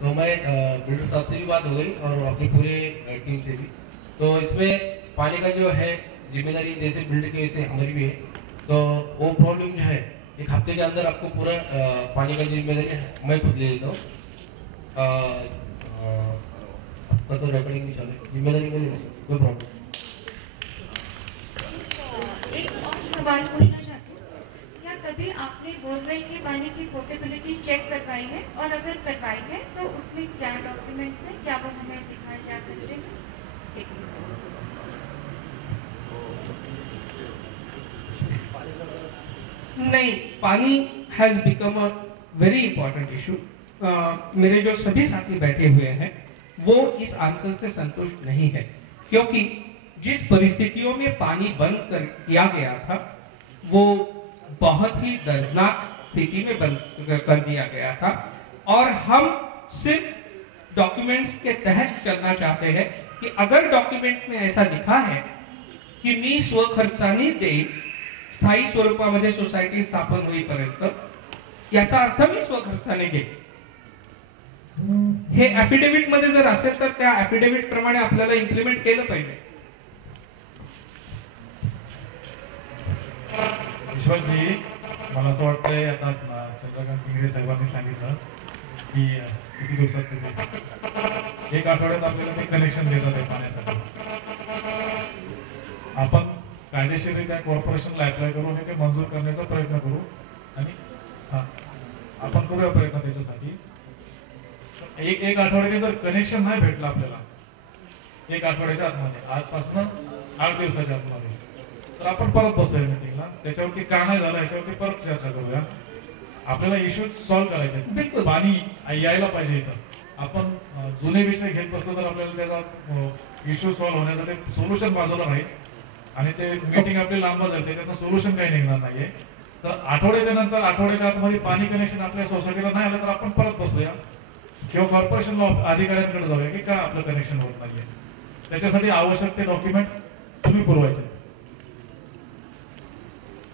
तो मैं बिल्डर साहब से भी बात हो गई और अपनी पूरे टीम से भी। तो इसमें पानी का जो है जिम्मेदारी जैसे बिल्डर की वजह से हमारी भी है। तो वो प्रॉब्लम जो है एक हफ्ते के अंदर आपको पूरा पानी का जिम्मेदारी मैं खुद ले लेता हूँ। आपका तो रिकॉर्डिंग नहीं चले, जिम्मेदारी मैं ले लेता हूँ, कोई प्रॉब्लम। एक और सवाल पूछना चाहती हूँ, क्या कभी आपने बोरवेल के पानी की पोर्टेबिलिटी चेक करवाई है, और अगर करवाई है तो उसमें क्या डॉक्यूमेंट्स हैं, क्या वो हमें दिखाए जा सकते हैं? नहीं, पानी has become a very important issue. मेरे जो सभी साथी बैठे हुए हैं वो इस आंसर से संतुष्ट नहीं है, क्योंकि जिस परिस्थितियों में पानी बंद किया गया था वो बहुत ही दर्दनाक स्थिति में बंद कर दिया गया था, और हम सिर्फ डॉक्यूमेंट्स के तहत चलना चाहते हैं कि अगर डॉक्युमेंट्स में ऐसा लिखा है की मी स्वखर्चाने देईन स्थायी स्वरूपामध्ये सोसायटी स्थापन होईपर्यंत, याचा अर्थ मी स्वखर्चाने घेईन, हे ॲफिडेव्हिट मध्ये जर असेल तर त्या ॲफिडेव्हिट प्रमाणे आपल्याला इम्प्लिमेंट केलं पाहिजे। ईश्वरजी, मला असं वाटतंय आता चंद्रकांत पिंगळे साहेबांनी सांगितलं की किती दिवसात तुम्ही 1 आठवड्यात आपल्याला ते कनेक्शन देतात आहे पाण्यासाठी। आपण कायदेशीररित्या कॉर्पोरेशनला अप्लाय करू आणि ते मंजूर करण्याचा प्रयत्न करू, आणि आपण करूया प्रयत्न त्याच्यासाठी। एक आठवड्याने जर कनेक्शन नाही भेटलं आपल्याला 1 आठवड्याच्या आतमध्ये, आजपासून 8 दिवसाच्या आतमध्ये, तर आपण परत बसूया मीटिंगला, त्याच्यावरती का नाही झालं याच्यावरती परत चर्चा करूया। आपल्याला इश्यू सॉल्व्ह करायचे, पाणी यायला पाहिजे इथं। आपण जुने विषय घेत बसलो तर आपल्याला त्याचा इश्यू सॉल्व्ह होण्याचं ते सोल्युशन बाजूला राहील आणि ते मीटिंग आपली लांब जाईल, त्याच्यातनं सोल्युशन काही निघणार नाहीये। तर आठवड्याच्या नंतर आठवड्याच्या आतमध्ये पाणी कनेक्शन आपल्या सोसायटीला नाही आलं तर आपण परत बसूया किंवा कॉर्पोरेशन अधिकाऱ्यांकडे जाऊया की का आपलं कनेक्शन होत नाहीये, त्याच्यासाठी आवश्यक ते डॉक्युमेंट तुम्ही पुरवायचे।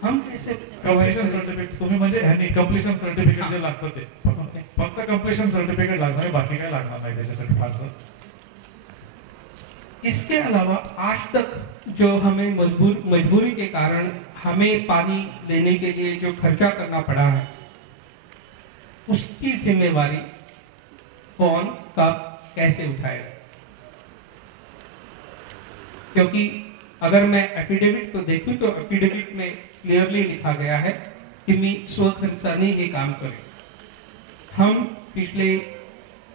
हम कैसे कंप्लीशन सर्टिफिकेट तुम्ही म्हणजे ह्यांनी कंप्लीशन सर्टिफिकेट जे लागतं ते फक्त कंप्लीशन सर्टिफिकेट लागणार आहे, बाकी काही लागणार नाही त्याच्यासाठी फारसं। इसके अलावा आज तक जो हमें मजबूरी के कारण हमें पानी लेने के लिए जो खर्चा करना पड़ा है उसकी जिम्मेवारी कौन कब कैसे उठाएगा, क्योंकि अगर मैं एफिडेविट को देखूं तो एफिडेविट में क्लियरली लिखा गया है कि मी स्वखर्चाने ये काम करें। हम पिछले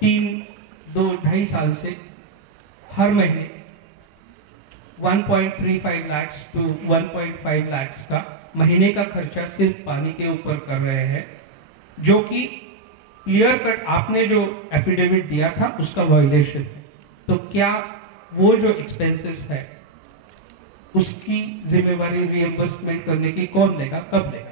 2.5 साल से हर महीने 1.35 लाख टू 1.5 लाख का महीने का खर्चा सिर्फ पानी के ऊपर कर रहे हैं, जो कि क्लियर कट आपने जो एफिडेविट दिया था उसका वायलेशन है। तो क्या वो जो एक्सपेंसेस है उसकी जिम्मेवारी रिएम्बर्समेंट करने की कौन लेगा, कब लेगा?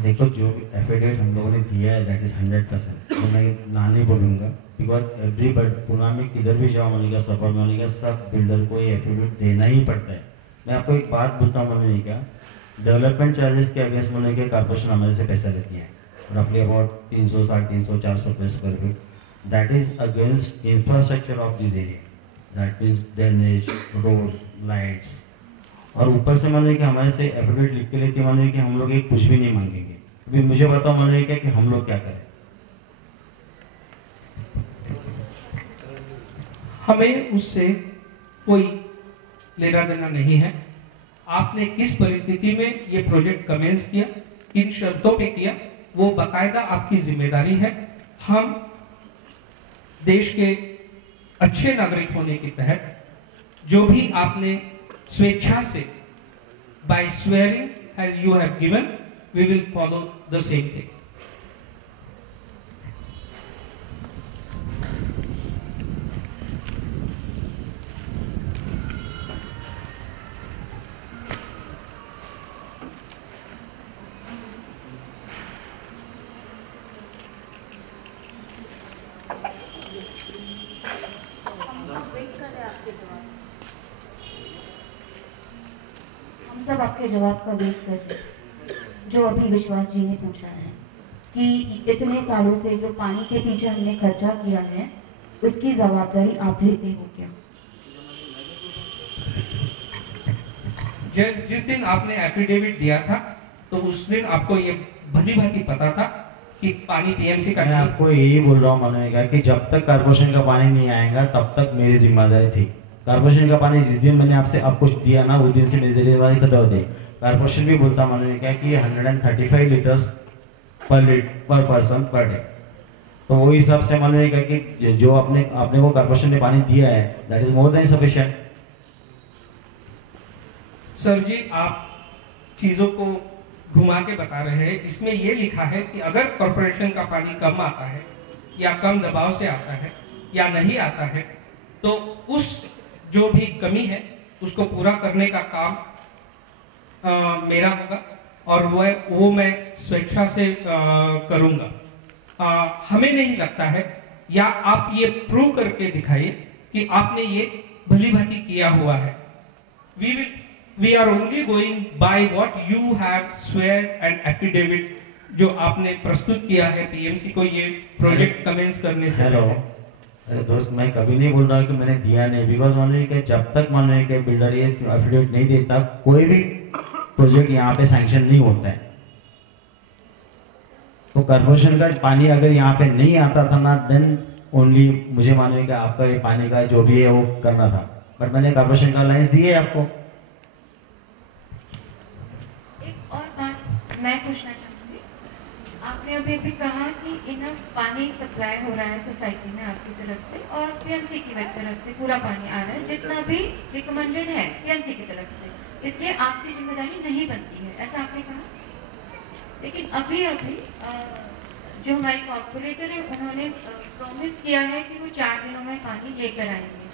देखो, जो एफिडेविट हम लोगों ने दिया है दैट इज 100%, तो मैं ना नहीं बोलूँगा, बिकॉज एवरीबडी पुणे में किधर भी जाओ मानेगा, सफर में मानेगा, सब बिल्डर को ये एफिडेविट देना ही पड़ता है। मैं आपको एक बात बोलता हूँ मानेगा, क्या डेवलपमेंट चार्जेस के अगेंस्ट मानेगा कॉर्पोरेशन हमारे से पैसा लेती है, रफली about 300, 350, 400 per square feet, that is against infrastructure of this area, that is drainage, roads, lights, और ऊपर से मान लीजिए कि हमारे से एफिडेविट लिख के लेके मान लीजिए कि हम लोग एक कुछ भी नहीं मांगेंगे। अभी मुझे बताओ मान लीजिए कि हम लोग क्या करें? हमें उससे कोई लेना देना नहीं है। आपने किस परिस्थिति में ये प्रोजेक्ट कमेंस किया, किन शर्तों पे किया, वो बाकायदा आपकी जिम्मेदारी है। हम देश के अच्छे नागरिक होने के तहत जो भी आपने स्वेच्छा से by swearing as you have given, we will follow the same thing. हम सब आपके जवाब का वेट कर रहे हैं। जो अभी विश्वास जी ने पूछा है कि इतने सालों से जो पानी के पीछे हमने खर्चा किया है उसकी जवाबदारी आप लेते हो क्या? जिस दिन आपने एफिडेविट दिया था तो उस दिन आपको ये भली भांति पता था कि पानी पीएमसी का मैं आपको यही बोल रहा हूँ मनोज कि जब तक कॉर्पोरेशन का पानी नहीं आएगा तब तक मेरी जिम्मेदारी थी। कॉर्पोरेशन का पानी जिस दिन मैंने आपसे अब कुछ दिया ना उस दिन से मेरी जिम्मेदारी खत्म हो गई। कॉर्पोरेशन भी बोलता मनोज कि 135 लीटर्स पर पर्सन पर डे, तो वो हिसाब से मनोज कि जो आपने को कॉर्पोरेशन ने पानी दिया है that is more than sufficient. Sir जी, आप चीजों को घुमा के बता रहे हैं। इसमें ये लिखा है कि अगर कॉर्पोरेशन का पानी कम आता है या कम दबाव से आता है या नहीं आता है तो उस जो भी कमी है उसको पूरा करने का काम मेरा होगा और वो मैं स्वेच्छा से करूँगा। हमें नहीं लगता है या आप ये प्रूव करके दिखाइए कि आपने ये भली भांति किया हुआ है। We are only going by what you have swear and affidavit जो आपने प्रस्तुत किया है पीएमसी को ये प्रोजेक्ट कमेंस करने से। हेलो अरे दोस्त, मैं कभी नहीं बोल रहा कि मैंने दिया नहीं, बिकॉज मान लीजिए कि जब तक मान लीजिए कि बिल्डर ये एफिडेविट नहीं देता कोई भी प्रोजेक्ट यहाँ पे सैंक्शन नहीं होता है। तो कॉर्पोरेशन का पानी अगर यहाँ पे नहीं आता था ना देन ओनली मुझे मानिए कि आपका ये पानी का जो भी है वो करना था, बट मैंने कॉर्पोरेशन का लाइन्स दिए आपको। मैं पूछना चाहूँगी, आपने अभी कहा कि इनफ पानी सप्लाई हो रहा है सोसाइटी में आपकी तरफ से और पीएमसी की तरफ से पूरा पानी आ रहा है जितना भी रिकमेंडेड है पीएमसी की तरफ से, इसलिए आपकी जिम्मेदारी नहीं बनती है, ऐसा आपने कहा। लेकिन अभी जो हमारे कॉर्पोरेटर है उन्होंने प्रॉमिस किया है कि वो 4 दिनों में पानी लेकर आएंगे।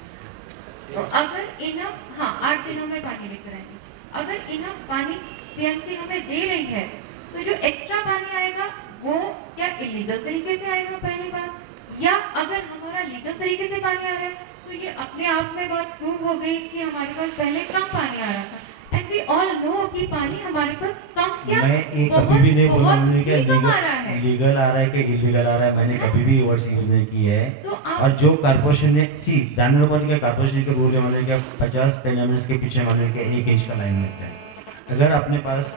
तो अगर इनफ, हाँ 8 दिनों में पानी लेकर आएंगे, अगर इनफ पानी पीएमसी हमें दे रही है तो जो एक्स्ट्रा पानी आएगा वो क्या इलीगल तरीके से आएगा पहली बात, या अगर हमारा लीगल तरीके से पानी आ रहा है तो ये अपने आप में बात प्रूव हो गई कि हमारे पास पहले कम पानी आ रहा था। एंड वी ऑल नो कि पानी हमारे पास कम क्या मैं एक कभी भी नहीं बोला मैंने कि लीगल आ रहा है कि इलीगल आ रहा है, मैंने कभी भी वर्ड्स यूज नहीं किए है। तो और जो कॉर्पोरेशन ने ध्यान रखो कि कॉर्पोरेशन के रूल है 50 टेनेमेंट्स के पीछे मान लीजिए 1 इंच का लाइन लगता है। अगर अपने पास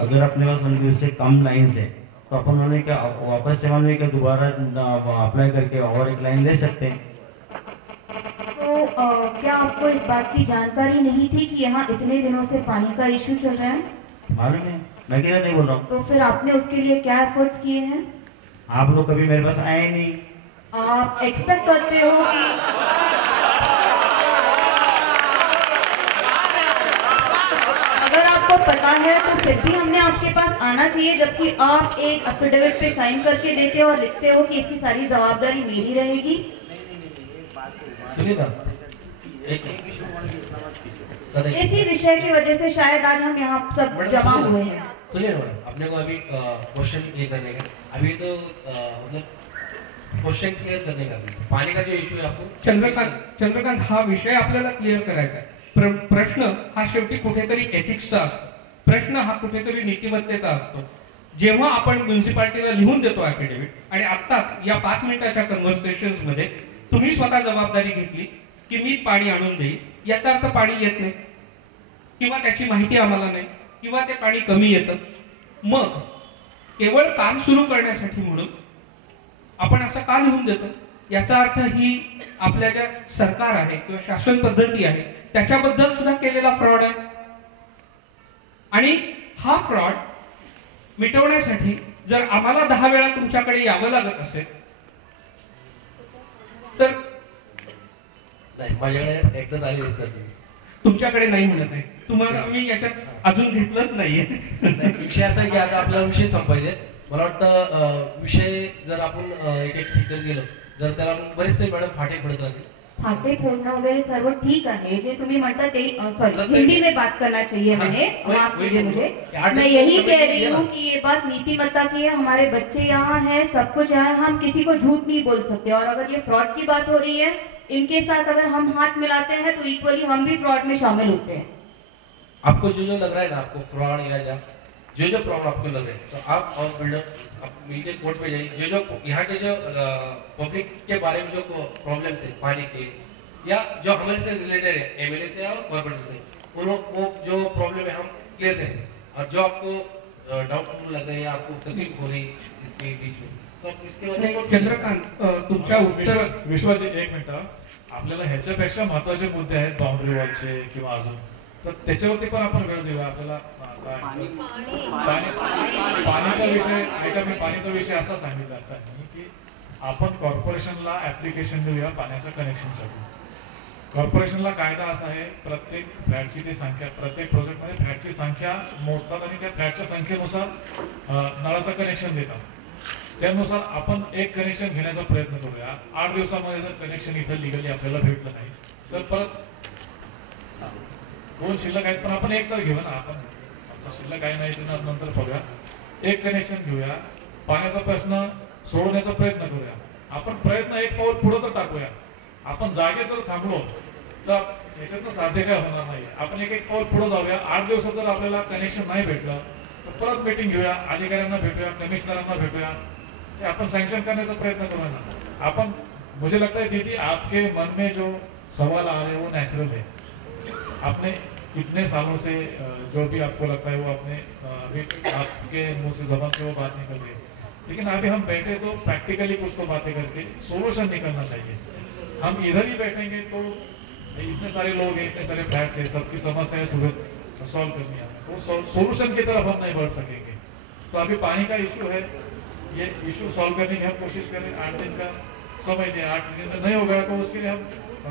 मतलब इससे कम लाइन्स है तो अपन उन्होंने क्या वापस से मान लीजिए दोबारा अप्लाई करके और एक लाइन ले सकते हैं। तो क्या आपको इस बात की जानकारी नहीं थी कि यहाँ इतने दिनों से पानी का इश्यू चल रहा है? मालूम है, मैं क्या नहीं बोल रहा हूँ। तो फिर आपने उसके लिए क्या एफर्ट्स किए हैं? आप लोग कभी मेरे पास आए नहीं। आप एक्सपेक्ट करते हो कि अगर आपको पता है तो फिर भी हमने आपके पास आना चाहिए, जबकि आप एक एफिडेविट पे साइन करके देते हो और लिखते हो कि इसकी सारी जवाबदारी मेरी रहेगी। सुनिए ना, इसी विषय की वजह से शायद आज हम यहाँ सब जमा हुए हैं। सुनिए ना मैडम, अपने को अभी क्वेश्चन ये करने का अभी तो मतलब क्वेश्चन क्लियर करने का पाणी का जो इश्यू आहे आपको चंद्रकांत हा विषय आपल्याला क्लिअर करायचा आहे। प्रश्न हा शेवटी कुठेतरी एथिक्सचा असतो, प्रश्न हा कुठेतरी नीतिमत्तेचा असतो। जेव्हा आपण म्युनिसिपालिटीला लिहून देतो ॲफिडेव्हिट आणि आत्ताच या 5 मिनिटाच्या कन्व्हर्सेशन्स मध्ये तुम्ही स्वतः जबाबदारी घेतली की मी पाणी आणून देईन, याचा अर्थ पाणी येत नाही किंवा त्याची माहिती आम्हाला नाही किंवा ते पाणी कमी येतं, मग केवळ काम सुरू करण्यासाठी म्हणून आपण असं का लिहून देतो? याचा अर्थ ही आपल्या ज्या सरकार आहे किंवा शासन पद्धती आहे त्याच्याबद्दल सुद्धा केलेला फ्रॉड आहे। आणि हा फ्रॉड मिटवण्यासाठी जर आम्हाला 10 वेळा तुमच्याकडे यावं लागत असेल तर नाही, माझ्याकडे एकदाच आली सर। तुमच्याकडे नाही म्हणत आहे, तुम्हाला मी याच्यात अजून घेतलंच नाहीये। विषय असा की आता आपला विषय संपायचे, मला वाटतं विषय जर आपण एक ठीक गेलो जर त्याला बरेचसे मॅडम फाटे पडत राहतील। फाटे फोड़ना वगैरह सर्व ठीक है, जो तुम्हें म्हणता ते सॉरी हिंदी में बात करना चाहिए मैंने, माफ कीजिए मुझे। मैं यही कह रही हूँ कि ये बात नीतिमत्ता की है, हमारे बच्चे यहाँ हैं, सब कुछ यहाँ, हम किसी को झूठ नहीं बोल सकते। और अगर ये फ्रॉड की बात हो रही है, इनके साथ अगर हम हाथ मिलाते हैं तो इक्वली हम भी फ्रॉड में शामिल होते हैं। आपको जो जो लग रहा है ना, आपको फ्रॉड या जो जो प्रॉब्लम आपको लग रहा है, तो आप और बिल्डर आप मिलकर कोर्ट पे जाइए। जो यहाँ के जो पब्लिक के बारे में जो प्रॉब्लम्स है पानी के, या जो हमारे से रिलेटेड है एमएलए से और कॉर्पोरेटर से, वो जो प्रॉब्लम है हम क्लियर करेंगे। और जो आपको डाउटफुल लग रहा है या आपको तकलीफ हो रही इसके बीच में, तो आप इसके चंद्रकांत तुमच्या उत्तर विश्वाचे एक मिनिट, आपल्याला ह्याच्यापेक्षा महत्त्वाचे मुद्दे आहेत बाउंड्री वॉलचे किंवा अजून, तर त्याच्यावरती पण आपण वेळ देऊया। आपल्याला पाण्याचा विषय ऐका, मी पाण्याचा विषय असा सांगितला आता की आपण कॉर्पोरेशनला ऍप्लिकेशन देऊया पाण्याचं कनेक्शनसाठी। कॉर्पोरेशनला कायदा असा आहे, प्रत्येक फ्लॅटची ती संख्या, प्रत्येक प्रोजेक्टमध्ये फ्लॅटची संख्या मोजतात आणि त्या फ्लॅटच्या संख्येनुसार नळाचं कनेक्शन देतात। त्यानुसार आपण एक कनेक्शन घेण्याचा प्रयत्न करूया। 8 दिवसामध्ये जर कनेक्शन इथं लिगली आपल्याला भेटलं नाही तर परत 2 शिल्लक आहेत, पण आपण एक तर घेऊ ना, आपण शिल्लक आहे नाही तर नंतर बघूया। एक कनेक्शन घेऊया, पाण्याचा प्रश्न सोडवण्याचा प्रयत्न करूया। आपण प्रयत्न एक पाऊल पुढे तर टाकूया। आपण जागे जर थांबलो तर याच्यातनं साध्य काय होणार नाही। आपण एक पाऊल पुढे जाऊया। 8 दिवसात जर आपल्याला कनेक्शन नाही भेटलं तर परत मीटिंग घेऊया, अधिकाऱ्यांना भेटूया, कमिशनरांना भेटूया, ते आपण सँक्शन करण्याचा प्रयत्न करूया ना। आपण मुझे लगता है दीदी आपके मन में जो सवाल आ रहे हैं वो नेचुरल है। आपने इतने सालों से जो भी आपको लगता है वो अपने आपके मुंह से जबान से वो बात निकल रही है, लेकिन अभी हम बैठे तो प्रैक्टिकली कुछ तो बातें करके सोल्यूशन निकलना चाहिए। हम इधर ही बैठेंगे तो इतने सारे लोग हैं, इतने सारे फ्लैट्स हैं, सबकी समस्याएं सॉल्व करनी है, तो सोल्यूशन की तरफ हम नहीं बढ़ सकेंगे। तो अभी पानी का इशू है, ये इशू सॉल्व करने की हम कोशिश करें। 8 दिन का समय दें, 8 दिन में नहीं होगा तो उसके लिए हम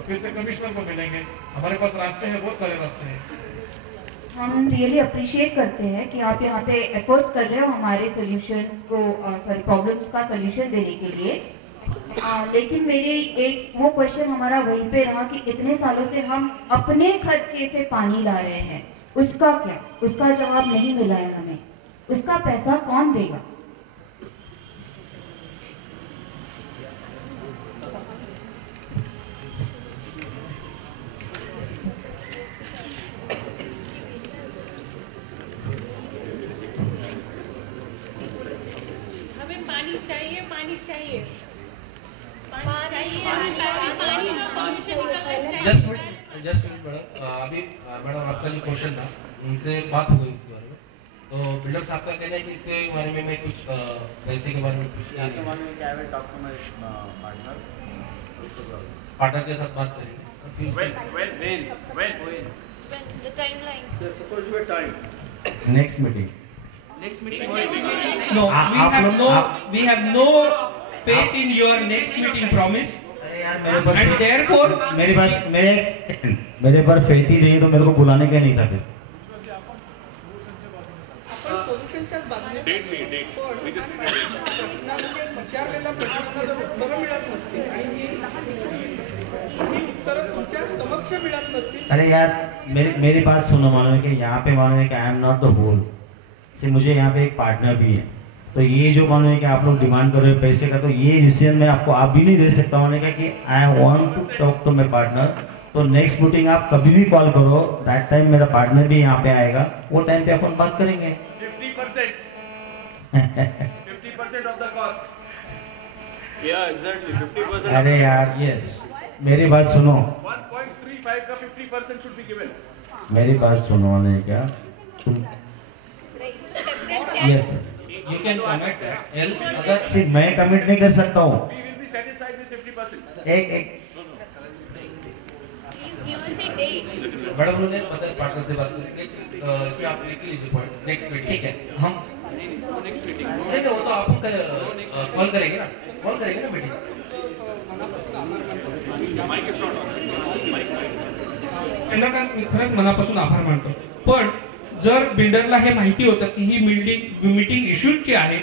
फिर से कमिश्नर को मिलेंगे। हमारे पास रास्ते हैं, बहुत सारे रास्ते हैं। हम रियली अप्रिशिएट करते हैं कि आप यहाँ पे एफर्ट्स कर रहे हो हमारे सोल्यूशंस को, सॉरी प्रॉब्लम्स का सोल्यूशन देने के लिए। लेकिन मेरे एक वो क्वेश्चन हमारा वहीं पे रहा कि इतने सालों से हम अपने खर्चे से पानी ला रहे हैं, उसका क्या? उसका जवाब नहीं मिला है हमें। उसका पैसा कौन देगा? हमें पानी चाहिए, पानी चाहिए, जस्ट मिनट मैडम, अभी मैडम आपका जो क्वेश्चन था उनसे बात हो गई इसके बारे में, तो बिल्डर साहब का कहना है कि इसके बारे में मैं कुछ पैसे के बारे में कुछ पार्टनर के साथ बात करेंगे। Next meeting No, we have no faith in your next meeting promise, and therefore मेरे पर फेथ ही नहीं तो मेरे को बुलाने का नहीं था फिर। अरे यार मेरी बात सुनो, मानो कि यहाँ पे मानो कि I am not the whole से, मुझे यहाँ पे एक पार्टनर भी है। तो ये जो मानो है कि आप लोग डिमांड कर रहे हो पैसे का, तो ये डिसीजन मैं आपको आप भी नहीं दे सकता होने का कि I want to talk to my partner. तो नेक्स्ट मीटिंग आप कभी भी कॉल करो, दैट टाइम मेरा पार्टनर भी यहाँ पे आएगा, वो टाइम पे अपन बात करेंगे। 50% of the cost. Yeah, exactly. 50%. अरे यार यस, मेरी बात सुनो। 1.35 का 50% should be given. मेरी बात सुनो ने क्या तुम yes You can connect that. Else, अगर सिर्फ मैं कमिट नहीं कर सकता हूँ। We will be satisfied with 50%. एक मैडम ने मतलब पार्टनर से बात करें। इसमें आप लिख लीजिए पॉइंट नेक्स्ट मीटिंग। ठीक है, हम नेक्स्ट मीटिंग नहीं वो तो आप कॉल करेंगे ना, मीटिंग। चंद्रकांत मी खरंच मनापासून आभार मानतो, पण जर बिल्डरला हे माहिती होतं की ही मीटिंग इश्यूजची आहे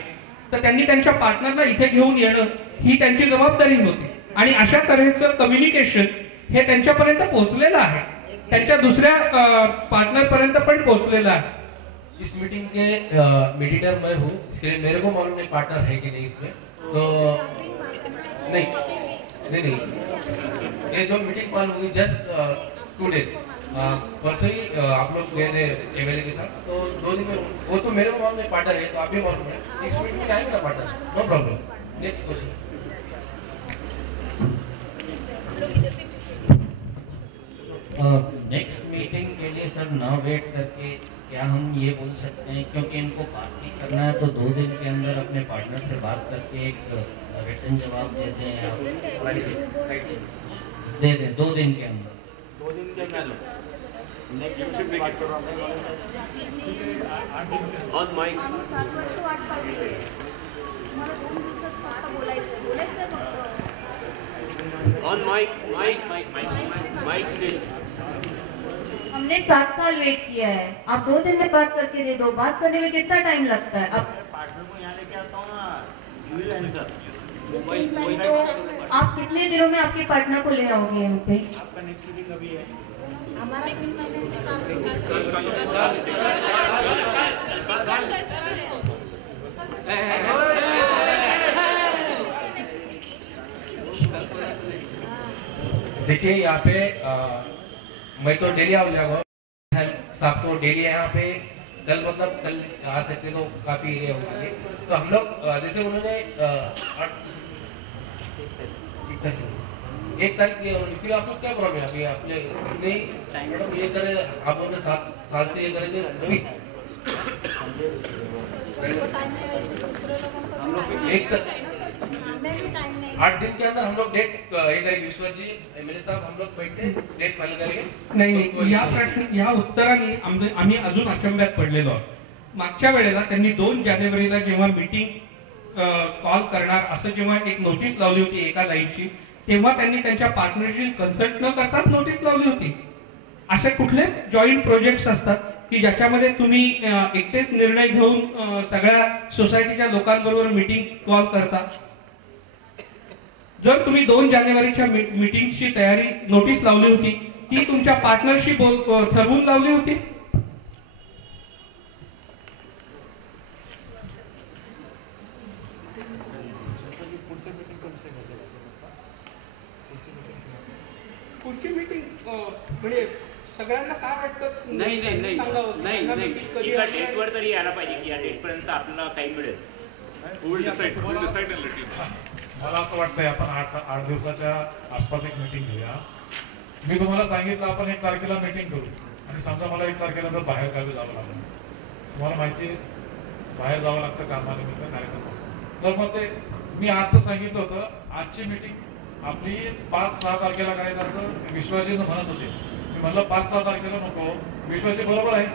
तर त्यांनी त्यांच्या पार्टनरला इथे घेऊन येणं ही त्यांची जबाबदारी होती, आणि अशा तऱ्हेचं कम्युनिकेशन हे त्यांच्यापर्यंत पोहोचलेलं आहे, त्यांच्या दुसऱ्या पार्टनर पर्यंत पण पोहोचलेलं आहे। इस मीटिंग के मीडिएटर मैं हूँ, इसके लिए मेरे को मालूम नहीं पार्टनर है कि नहीं इसमें, तो नहीं ये जो मीटिंग कॉल हुई जस्ट 2 days परसों ही आप लोग गए थे एमएलए के साथ, तो 2 दिन में वो तो मेरे को मालूम है पार्टनर है, तो आप भी मालूम है, नेक्स्ट मीटिंग में आएंगे ना partner, no problem. Next question. Next meeting के लिए सर न वेट करके क्या हम ये बोल सकते हैं, क्योंकि इनको बात ही करना है तो 2 दिन के अंदर अपने पार्टनर से बात करके एक रिटर्न जवाब दे दें या दे दें 2 दिन के अंदर। 2 दिन के अंदर नेक्स्ट मीटिंग में बात कर रहा हूँ on mic. On mic mic mic mic mic please. हमने 7 साल वेट किया है, आप 2 दिन में बात करके दे दो। बात करने में कितना टाइम लगता है? अब पार्टनर को यहाँ लेके आता हूँ ना, यू विल आंसर। तो आप कितने दिनों में आपके पार्टनर को ले आओगे यहाँ पे? आपका नेक्स्ट मीटिंग कभी है? हमारा 3 महीने से काम देखिए यहाँ पे मैं तो डेली आ जाऊँगा, साहब को डेली यहाँ पे कल मतलब कल आ सकते तो काफ़ी एरिया होंगे। तो हम लोग जैसे उन्होंने 1 तारीख दिया उन्होंने, फिर आप लोग क्या प्रॉब्लम है अभी आपने इतने मैडम ये करे, आप लोगों ने 7 साल से ये करे थे 8 दिन के अंदर हम लोग डेट हे करेंगे। विश्वजी एमएलए साहब हम लोग बैठते डेट फाइनल करेंगे। नाही या प्रश्न या उत्तराने आम्ही अजून अचंब्यात पडलेलो आहोत। मागच्या वेळेला त्यांनी 2 जानेवारीला जेव्हा मीटिंग कॉल करणार असं जेव्हा एक नोटीस लावली होती एका लाईनची, तेव्हा त्यांनी त्यांच्या पार्टनरशी कन्सल्ट न करताच नोटीस लावली होती। असे कुठले जॉईंट प्रोजेक्ट्स असतात की ज्याच्यामध्ये तुम्ही एकटेच निर्णय घेऊन सगळ्या सोसायटीच्या लोकांबरोबर मीटिंग कॉल करता? जर तुम्ही 2 जानेवारीच्या मीटिंगची तयारी नोटीस लावली होती, ती तुमच्या पार्टनरशी ठरवून लावली होती? पुढची मीटिंग म्हणजे सगळ्यांना काय वाटतं? नाही एका डेटवर तरी यायला पाहिजे की या डेटपर्यंत आपल्याला काही मिळेल. मला असं वाटतंय आपण 8 दिवसाच्या आसपास एक मीटिंग घेऊया. मी तुम्हाला सांगितलं आपण 1 तारखेला मीटिंग करू आणि समजा मला 1 तारखेला जर बाहेर गावी जावं लागलं, तुम्हाला माहिती आहे बाहेर जावं लागतं कामानिमित्त कार्यक्रम. तर मग ते मी आजचं सांगितलं होतं, आजची मीटिंग आपली 5-6 तारखेला करायचं असं विश्वासजीनं म्हणत होते. मी म्हणलं 5-6 तारखेला नको, विश्वासजी बरोबर आहे.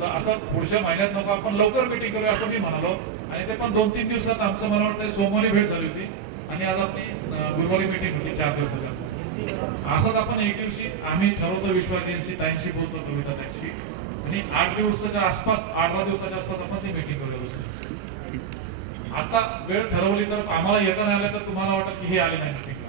तर असं पुढच्या महिन्यात नको, आपण लवकर मीटिंग करूया असं मी म्हणालो. आणि ते पण 2-3 दिवसात आमचं मला वाटतं सोमवारी भेट झाली होती आणि आज आपली गुरुवारी मीटिंग होती 4 दिवसाच्या. असंच आपण एक दिवशी आम्ही ठरवतो, विश्वासजींशी ताईंशी बोलतो, कविता ताईंशी, आणि 8 दिवसाच्या आसपास 8-10 दिवसाच्या आसपास आपण ती मीटिंग करूया. आता वेळ ठरवली तर आम्हाला येता नाही आलं तर तुम्हाला वाटत की हे आले नाही मीटिंगला.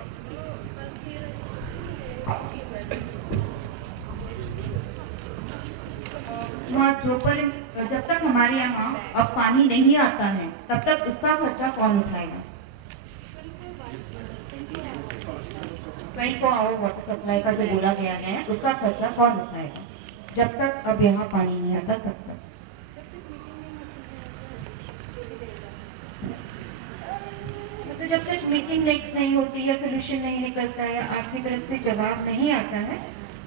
जब तक हमारे यहाँ अब पानी नहीं आता है तब तक उसका खर्चा कौन उठाएगा? 24 आवर वाटर सप्लाई का जो बोला गया है उसका खर्चा कौन उठाएगा जब तक अब यहाँ पानी नहीं आता तब तक? तो जब तक मीटिंग नेक्स्ट नहीं होती या सोल्यूशन नहीं निकलता या आपकी तरफ से जवाब नहीं आता है,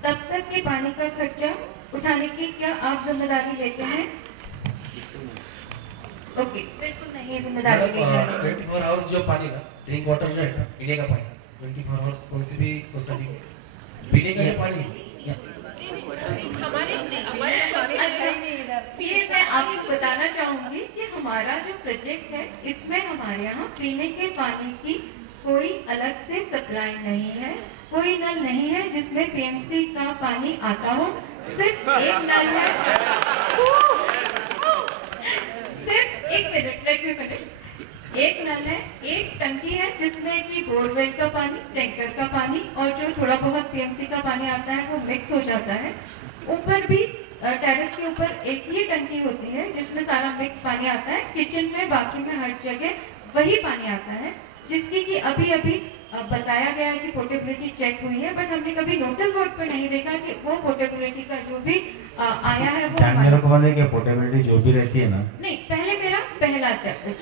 तब तक के पानी का खर्चा उठाने की क्या आप जिम्मेदारी लेते हैं? ओके, बिल्कुल नहीं जिम्मेदारी लेते हैं। 24 आवर्स जो पानी का ड्रिंक वाटर जो है पीने का पानी 24 आवर्स कौन सी भी सोसाइटी पीने का पानी। फिर मैं आपको बताना चाहूंगी कि हमारा जो प्रोजेक्ट है इसमें हमारे यहाँ पीने के पानी की कोई अलग से सप्लाई नहीं है, कोई नल नहीं है जिसमें पीएमसी का पानी आता हो। सिर्फ एक नल है, सिर्फ 1 मिनट, एक नल है, एक टंकी है जिसमें कि बोरवेल का पानी, टैंकर का पानी और जो थोड़ा बहुत पीएमसी का पानी आता है वो मिक्स हो जाता है। ऊपर भी टेरेस के ऊपर एक ही टंकी होती है जिसमें सारा मिक्स पानी आता है। किचन में, बाथरूम में, हर जगह वही पानी आता है, जिसकी कि अभी बताया गया है कि पोर्टेबिलिटी चेक हुई है, बट हमने कभी नोटिस बोर्ड पर नहीं देखा कि वो पोर्टेबिलिटी का जो भी आया है वो मेरे को बोले कि पोर्टेबिलिटी जो भी रहती है ना, नहीं, पहले मेरा पहला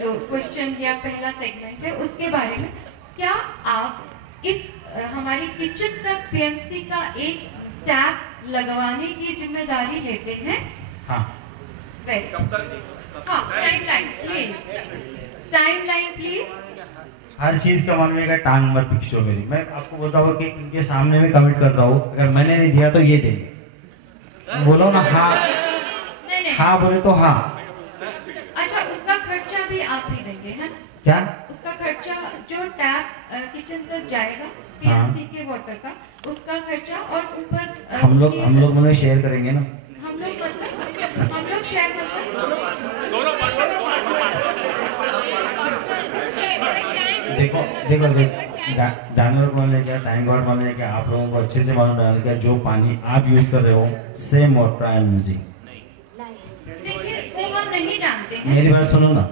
जो क्वेश्चन या पहला सेगमेंट है उसके बारे में, क्या आप इस हमारी किचन तक पीएमसी का एक टैप लगवाने की जिम्मेदारी लेते हैं? हाँ। हाँ, टाइमलाइन प्लीज, टाइमलाइन प्लीज। हर चीज का मालूम है, टांग मत खींचो मेरी। मैं आपको बोलता हूँ कि इनके सामने में कमिट करता हूँ, अगर मैंने नहीं दिया तो ये देंगे। बोलो ना हाँ, नहीं हाँ बोले तो हाँ। अच्छा, उसका खर्चा भी आप ही देंगे, है ना? क्या? उसका खर्चा जो टैप किचन तक जाएगा पीएमसी के वाटर का, उसका खर्चा, और ऊपर हम लोग मतलब शेयर करेंगे ना। हम लोग शेयर देखो जानवर बोलने क्या, टाइम गॉड बोलने क्या, आप लोगों को अच्छे से मालूम डाल क्या, जो पानी आप यूज कर रहे हो same water I am using. वो हम नहीं जानते हैं। मेरी बात सुनो ना,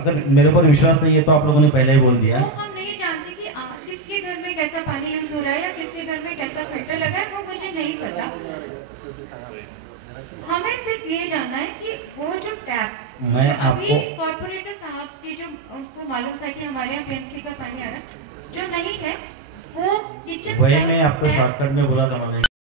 अगर मेरे पर विश्वास नहीं है तो आप लोगों ने पहले ही बोल दिया। वो हम नहीं जानते कि किसके घर में कैसा पानी यूज हो रहा है या किसके घर में कैसा फिल्टर लगा है, वो मुझे नहीं पता। हमें सिर्फ ये जानना है कि वो जो टैप, मैं अभी आपको कॉर्पोरेटर साहब की जो उनको मालूम था कि हमारे यहाँ पीएमसी का पानी आ रहा है, जो नहीं है वो किचन वही मैं आपको शॉर्टकट में बोला था मैंने